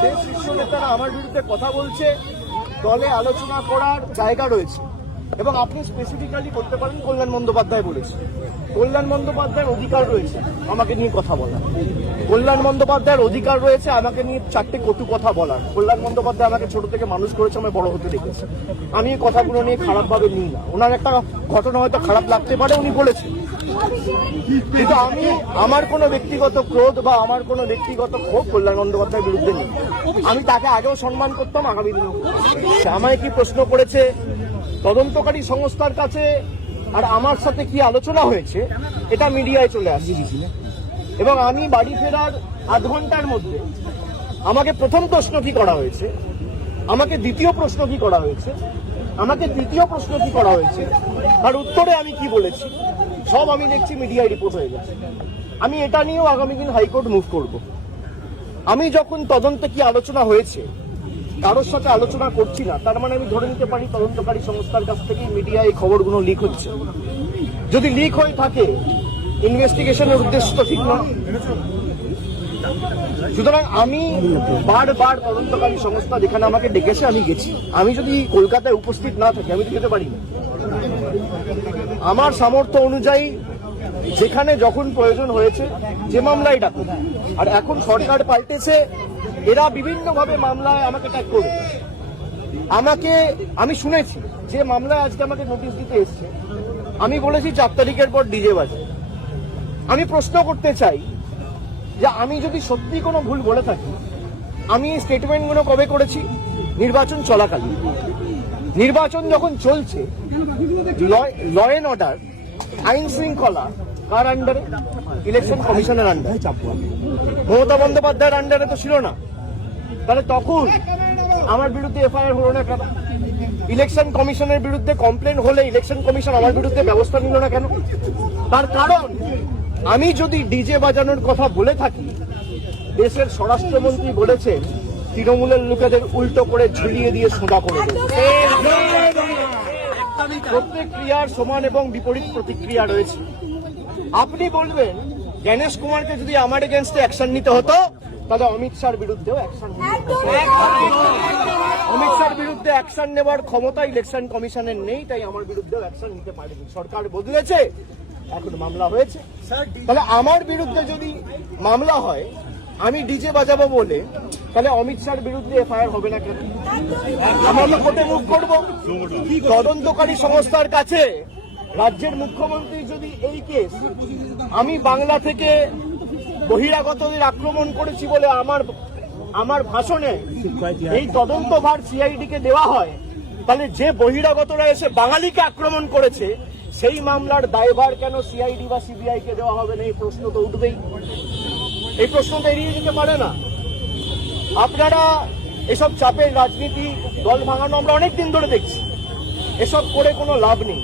যে শীর্ষ নেতারা আমার বিরুদ্ধে কথা বলছে, দলে আলোচনা করার জায়গা রয়েছে। এবং আপনি স্পেসিফিক্যালি করতে পারেন কল্যাণ বন্দ্যোপাধ্যায় বলেছে। কল্যাণ বন্দ্যোপাধ্যায়ের অধিকার রয়েছে আমাকে নিয়ে কথা বলার। কল্যাণ বন্দ্যোপাধ্যায়ের অধিকার রয়েছে আমাকে নিয়ে চারটে কটু কথা বলার। কল্যাণ বন্দ্যোপাধ্যায় আমাকে ছোট থেকে মানুষ করেছে, আমি বড় হতে দেখেছি। আমি এই কথাগুলো নিয়ে খারাপভাবে নিই না। ওনার একটা ঘটনা হয়তো খারাপ লাগতে পারে, উনি বলেছেন, কিন্তু আমি আমার কোনো ব্যক্তিগত ক্রোধ বা আমার কোনো ব্যক্তিগত ক্ষোভ কল্যাণ বন্দ্যোপাধ্যায়ের বিরুদ্ধে নেই। আমি তাকে আগেও সম্মান করতাম, আগামী দিনেও। আমায় কি প্রশ্ন করেছে তদন্তকারী সংস্থার কাছে আর আমার সাথে কি আলোচনা হয়েছে, এটা মিডিয়ায় চলে আসছে। এবং আমি বাড়ি ফেরার আধ ঘন্টার মধ্যে আমাকে প্রথম প্রশ্ন কি করা হয়েছে, আমাকে দ্বিতীয় প্রশ্ন কি করা হয়েছে, আমাকে তৃতীয় প্রশ্ন কি করা হয়েছে, তার উত্তরে আমি কি বলেছি, সব আমি দেখছি মিডিয়ায় রিপোর্ট হয়ে গেছে। আমি এটা নিয়েও আগামী দিন হাইকোর্ট মুভ করব। আমি যখন তদন্তে কি আলোচনা হয়েছে কারোর সাথে আলোচনা করছি না, তার মানে আমি ধরে নিতে পারি তদন্তকারী সংস্থার কাছ থেকে মিডিয়ায় এই খবরগুলো লিক হচ্ছে। যদি লিক হয়ে থাকে, ইনভেস্টিগেশনের উদ্দেশ্য তো ঠিক না। সুতরাং আমি বারবার তদন্তকারী সংস্থা যেখানে আমাকে ডেকেছে আমি গেছি। আমি যদি কলকাতায় উপস্থিত না থাকি আমি তো যেতে পারি না। আমার সামর্থ্য অনুযায়ী যেখানে যখন প্রয়োজন হয়েছে যে মামলায় ডাকুন। আর এখন সরকার পাল্টেছে, এরা বিভিন্নভাবে মামলায় আমাকে ট্যাগ করবে। আমি শুনেছি যে মামলায় আজকে আমাকে নোটিশ দিতে এসছে, আমি বলেছি 4 তারিখের পর ডিজে বাজে। আমি প্রশ্ন করতে চাই যে আমি যদি সত্যি কোনো ভুল বলে থাকি, আমি এই স্টেটমেন্টগুলো কবে করেছি? নির্বাচন চলাকালীন। নির্বাচন যখন চলছে, ল এন্ড অর্ডার, আইন শৃঙ্খলা কার আন্ডারে? ইলেকশন কমিশনের আন্ডারে। মমতা বন্দ্যোপাধ্যায়ের আন্ডারে তো ছিল না। তাহলে তখন আমার বিরুদ্ধে এফআইআর হলো না কেন? ইলেকশন কমিশনের বিরুদ্ধে কমপ্লেন হলে ইলেকশন কমিশন আমার বিরুদ্ধে ব্যবস্থা নিল না কেন? তার কারণ আমি যদি ডিজে বাজানোর কথা বলে থাকি, দেশের স্বরাষ্ট্রমন্ত্রী বলেছেন তৃণমূলের লোকেদের উল্টো করে ঝুলিয়ে দিয়ে সোজা করে দেবে। প্রত্যেক ক্রিয়ার সমান এবং বিপরীত প্রতিক্রিয়া রয়েছে। আপনি বলবেন জ্ঞানেশ কুমারকে যদি আমার এগেনস্টে অ্যাকশন নিতে হতো, তাহলে অমিত শাহর বিরুদ্ধেও অ্যাকশন নিতে হতো। অমিত শাহর বিরুদ্ধে অ্যাকশন নেওয়ার ক্ষমতা ইলেকশন কমিশনের নেই, তাই আমার বিরুদ্ধেও অ্যাকশন নিতে পারেনি। সরকার বদলেছে, এখন মামলা হয়েছে। তাহলে আমার বিরুদ্ধে যদি মামলা হয়, আমি ডিজে বাজাবো বলে, তাহলে অমিত শাহর বিরুদ্ধে এফআইআর হবে না কেন? আমরা তো কোর্টে মুভ করবো। তদন্তকারী সংস্থার কাছে রাজ্যের মুখ্যমন্ত্রী যদি এই কেস আমি বাংলা থেকে বহিরাগতদের আক্রমণ করেছি বলে আমার ভাষণে এই তদন্তভার সিআইডি কে দেওয়া হয়, তাহলে যে বহিরাগতরা এসে বাঙালিকে আক্রমণ করেছে সেই মামলার দায়ভার কেন সিআইডি বা সিবিআই কে দেওয়া হবে না? এই প্রশ্ন তো উঠবেই। এই প্রশ্ন তো এড়িয়ে যেতে পারে না। আপনারা এসব চাপের রাজনীতি, দল ভাঙানো আমরা অনেকদিন ধরে দেখছি। এসব করে কোনো লাভ নেই।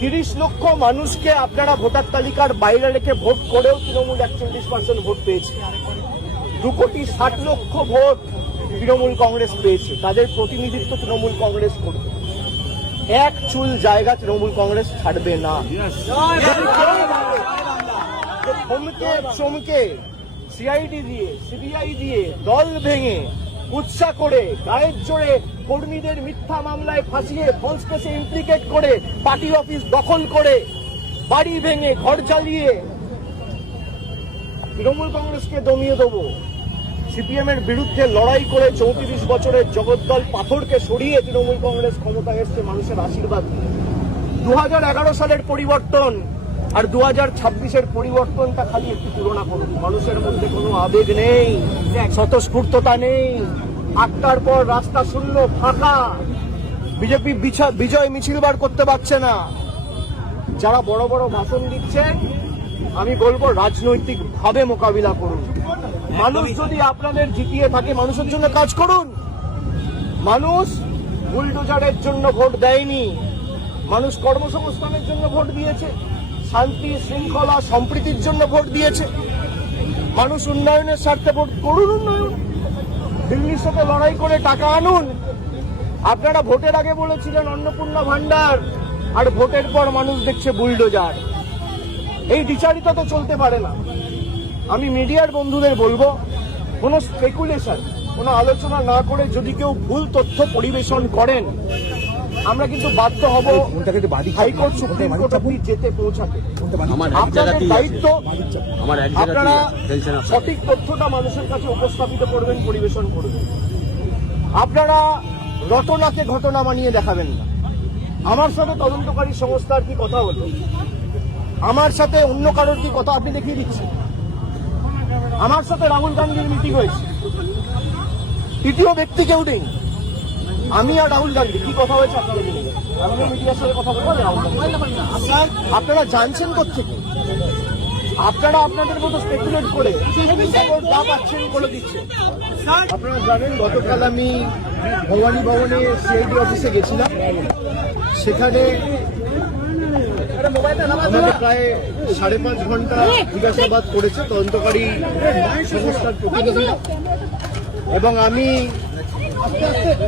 30 লক্ষ মানুষকে আপনারা ভোটার তালিকার বাইরে রেখে ভোট করেও তৃণমূল 41% ভোট পেয়েছে। 2,60,00,000 ভোট তৃণমূল কংগ্রেস পেয়েছে। তাদের প্রতিনিধিত্ব তৃণমূল কংগ্রেস করবে। এক চুল জায়গা তৃণমূল কংগ্রেস ছাড়বে না। থমকে চমকে সিআইডি দিয়ে, সিবিআই দিয়ে, দল ভেঙে, উৎসাহ করে, গায়ের জোরে কর্মীদের মিথ্যা মামলায় ফাঁসিয়ে, ফলস কেসে ইমপ্লিকেট করে, পার্টি অফিস দখল করে, বাড়ি ভেঙে, ঘর জ্বালিয়ে তৃণমূল কংগ্রেসকে দমিয়ে দেবো। সিপিএম এর বিরুদ্ধে লড়াই করে 34 বছরের জগদ্দল পাথরকে সরিয়ে তৃণমূল কংগ্রেস ক্ষমতায় এসছে মানুষের আশীর্বাদ। 2011 সালের পরিবর্তন আর 2026-এর পরিবর্তনটা খালি একটু তুলনা করুন। মানুষের মধ্যে কোনো আবেগ নেই, স্বতঃস্ফূর্ততা নেই। 8টার পর রাস্তা শূন্য, ফাঁকা। বিজেপি বিজয় মিছিল বার করতে পারছে না। যারা বড় বড় ভাষণ দিচ্ছেন, আমি বলবো রাজনৈতিক ভাবে মোকাবিলা করুন। মানুষ যদি আপনাদের জিতিয়ে থাকে, মানুষের জন্য কাজ করুন। মানুষ বুলডোজারের জন্য ভোট দেয়নি, মানুষ কর্মসংস্থানের জন্য ভোট দিয়েছে, শান্তি শৃঙ্খলা সম্প্রীতির জন্য ভোট দিয়েছে। মানুষ উন্নয়নের স্বার্থে ভোট করুন। উন্নয়ন, দিল্লির সাথে লড়াই করে টাকা আনুন। আপনারা ভোটের আগে বলেছিলেন অন্নপূর্ণা ভান্ডার, আর ভোটের পর মানুষ দেখছে বুলডোজার। এই বিচারিতা তো চলতে পারে না। আমি মিডিয়ার বন্ধুদের বলবো, কোনো স্পেকুলেশন, কোনো আলোচনা না করে যদি কেউ ভুল তথ্য পরিবেশন করেন, আমরা কিন্তু বাধ্য হব হাইকোর্ট সুপ্রিম কোর্ট অব্দি যেতে পৌঁছাতে। আপনাদের দায়িত্ব আপনারা সঠিক তথ্যটা মানুষের কাছে উপস্থাপিত করবেন, পরিবেশন করবেন। আপনারা রটনাকে ঘটনা বানিয়ে দেখাবেন না। আমার সাথে তদন্তকারী সংস্থার কি কথা হলো, আমার সাথে অন্য কারোর কি কথা আপনি দেখিয়ে দিচ্ছেন। আমার সাথে রাহুল গান্ধীর মিটিং হয়েছে, তৃতীয় ব্যক্তি কেউ নেই, আমি আর রাহুল গান্ধী কি কথা হয়েছে আপনারা জেনে গেছেন। আমিও মিডিয়ার সাথে কথা বলবো রাহুল গান্ধী। আপনারা জানছেন কোথেকে? আপনারা আপনাদের মতো স্পেকুলেট করে যা পাচ্ছেন বলে দিচ্ছেন। আপনারা জানেন গতকাল আমি ভবানী ভবনে সিআইডি অফিসে গেছিলাম, সেখানে আমাকে প্রায় 5.5 ঘন্টা জিজ্ঞাসাবাদ করেছে তদন্তকারী সংস্থার প্রতিনিধি, এবং আমি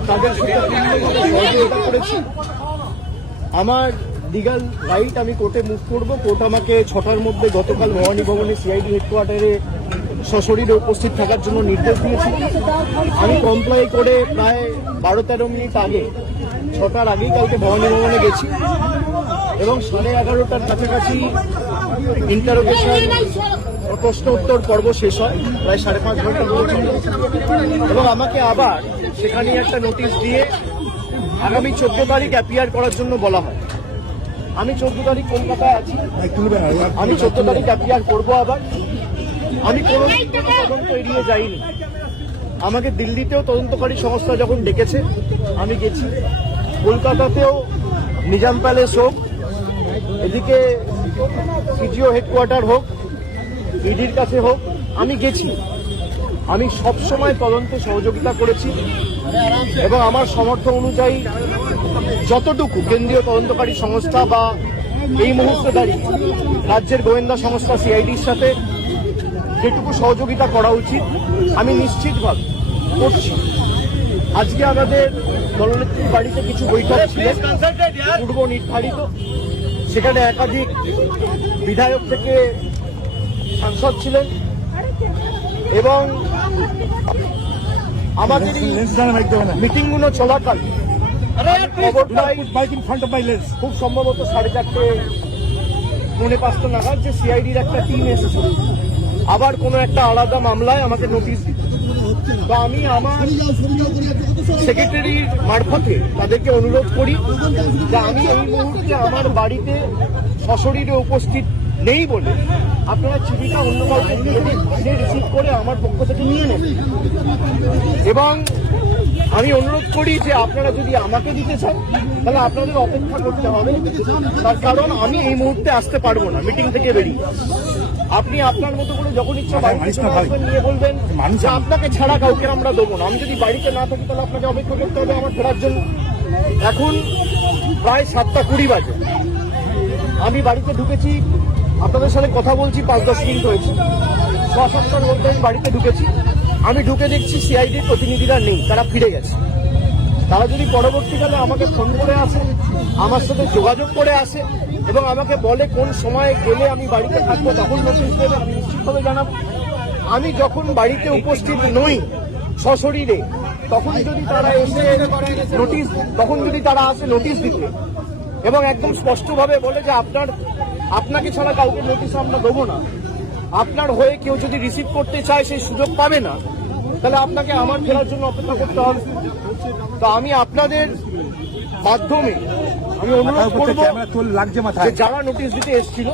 তাদের সাথে সহযোগিতা করেছি। আমার লিগাল রাইট, আমি কোর্টে মুভ করবো। কোর্ট আমাকে 6টার মধ্যে গতকাল ভবানী ভবনে সিআইডি হেডকোয়ার্টারে সশরীরে উপস্থিত থাকার জন্য নির্দেশ দিয়েছি। আমি কমপ্লাই করে প্রায় 12-13 মিনিট আগে, 6টার আগেই কালকে ভবানী ভবনে গেছি, এবং 11:30টার কাছাকাছি ইন্টারোগেশন প্রশ্ন উত্তর পর্ব শেষ হয়, প্রায় 5.5 ঘন্টা বলেছিল, এবং আমাকে আবার সেখানে একটা নোটিশ দিয়ে আগামী 14 তারিখ অ্যাপিয়ার করার জন্য বলা হয়। আমি 14 তারিখ কলকাতায় আছি, আমি 14 তারিখ অ্যাপিয়ার করবো আবার। আমি কোনো তদন্ত এড়িয়ে যাইনি। আমাকে দিল্লিতেও তদন্তকারী সংস্থা যখন ডেকেছে আমি গেছি, কলকাতাতেও নিজাম প্যালেস হোক, এদিকে সিজিও হেডকোয়ার্টার হোক, ইডির কাছে হোক, আমি গেছি। আমি সবসময় তদন্তে সহযোগিতা করেছি, এবং আমার সমর্থন অনুযায়ী যতটুকু কেন্দ্রীয় তদন্তকারী সংস্থা বা এই মুহূর্তে দাঁড়িয়ে রাজ্যের গোয়েন্দা সংস্থা সিআইডির সাথে যেটুকু সহযোগিতা করা উচিত আমি নিশ্চিতভাবে করছি। আজকে আমাদের দলনেত্রীর বাড়িতে কিছু বৈঠক ছিল পূর্ব নির্ধারিত, সেখানে একাধিক বিধায়ক থেকে সাংসদ ছিলেন, এবং আমাদের মিটিংগুলো চলাকাল খুব সম্ভবত 4:30 নাগাদ যে সিআইডির একটা টিম এসেছে আবার কোনো একটা আলাদা মামলায় আমাকে নোটিশ দিত। তো আমি আমার সেক্রেটারির মারফতে তাদেরকে অনুরোধ করি যে আমি এই মুহূর্তে আমার বাড়িতে সশরীরে উপস্থিত নেই বলে আপনারা চিঠিটা অন্য কাউকে দিয়ে দিন, সে রিসিভ করে আমার পক্ষ থেকে নিয়ে নেন। এবং আমি অনুরোধ করি যে আপনারা যদি আমাকে দিতে চান তাহলে আপনাদের অপেক্ষা করতে হবে, তার কারণ আমি এই মুহূর্তে আসতে পারবো না মিটিং থেকে বেরিয়ে। আপনি আপনার মতো করে যখন ইচ্ছা বাড়িতে নিয়ে বলবেন যে আপনাকে ছাড়া কাউকে আমরা দেবো না। আমি যদি বাড়িতে না থাকি তাহলে আপনাকে অপেক্ষা করতে হবে আমার ফেরার জন্য। এখন প্রায় 7:20 বাজে, আমি বাড়িতে ঢুকেছি, আপনাদের সাথে কথা বলছি 5-10 মিনিট হয়েছে, 6-7টার মধ্যে আমি বাড়িতে ঢুকেছি। আমি ঢুকে দেখছি সিআইডির প্রতিনিধিরা নেই, তারা ফিরে গেছে। তারা যদি পরবর্তীকালে আমাকে ফোন করে আসে, আমার সাথে যোগাযোগ করে আসে এবং আমাকে বলে কোন সময় গেলে আমি বাড়িতে থাকবো, তখন নোটিশ দেবে, আমি নিশ্চিতভাবে জানাবো। আমি যখন বাড়িতে উপস্থিত নই সশরীরে, তখন যদি তারা এসে নোটিশ, তখন যদি তারা আসে নোটিশ দিতে এবং একদম স্পষ্টভাবে বলে যে আপনাকে ছাড়া কাউকে নোটিশ আমরা দেবো না, আপনার হয়ে কেউ যদি রিসিভ করতে চায় সেই সুযোগ পাবে না, তাহলে আপনাকে আমার ফেরার জন্য অপেক্ষা করতে হবে। তো আমি আপনাদের মাধ্যমে আমি অনুরোধ করবো যে যারা নোটিশ দিতে এসেছিল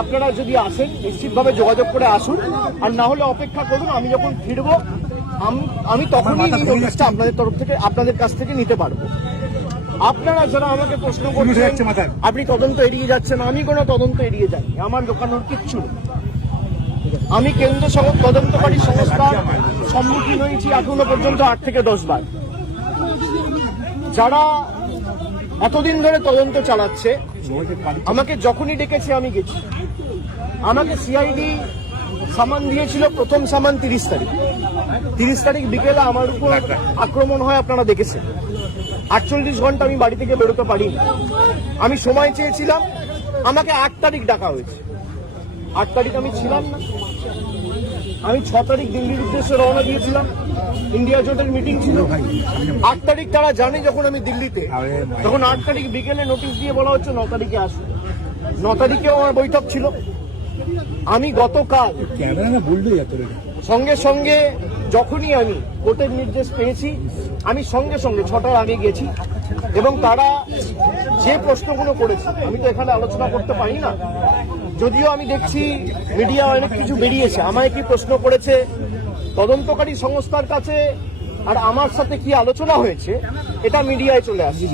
আপনারা যদি আসেন নিশ্চিতভাবে যোগাযোগ করে আসুন, আর না হলে অপেক্ষা করুন। আমি যখন ফিরবো আমি তখনই এই নোটিশটা আপনাদের তরফ থেকে, আপনাদের কাছ থেকে নিতে পারবো। আপনারা যারা আমাকে প্রশ্ন করছেন আপনি তদন্ত এড়িয়ে যাচ্ছেন, আমি কোনো তদন্ত এড়িয়ে যাই, আমার দোকানোর কিচ্ছু নেই। আমি কেন্দ্র তদন্তকারী সংস্থার সম্মুখীন হয়েছি এখনো পর্যন্ত 8 থেকে 10 বার। যারা এতদিন ধরে তদন্ত চালাচ্ছে আমাকে যখনই ডেকেছে আমি গেছি। আমাকে সিআইডি সামান দিয়েছিল, প্রথম সামান 30 তারিখ। 30 তারিখ বিকেলে আমার উপর আক্রমণ হয়, আপনারা দেখেছেন। 48 ঘন্টা আমি বাড়ি থেকে বেরোতে পারিনি। আমি সময় চেয়েছিলাম, আমাকে 8 তারিখ ডাকা হয়েছে। 8 তারিখ আমি ছিলাম না। আমি 6 তারিখ দিল্লির উদ্দেশ্যে রওনা দিয়েছিলাম, ইন্ডিয়া জোটের মিটিং ছিল। 8 তারিখ তারা জানে যখন আমি দিল্লিতে, তখন 8 তারিখ বিকেলে নোটিশ দিয়ে বলা হচ্ছে 9 তারিখে আসুন। 9 তারিখেও আমার বৈঠক ছিল। আমি গতকাল সঙ্গে সঙ্গে যখনই আমি কোর্টের নির্দেশ পেয়েছি, আমি সঙ্গে সঙ্গে 6টার আগে গেছি এবং তারা যে প্রশ্নগুলো করেছে আমি তো এখানে আলোচনা করতে পারি না, যদিও আমি দেখছি মিডিয়া অনেক কিছু বেরিয়েছে। আমায় কি প্রশ্ন করেছে, তদন্তকারী সংস্থার কাছে আর আমার সাথে কি আলোচনা হয়েছে, এটা মিডিয়ায় চলে আসছে।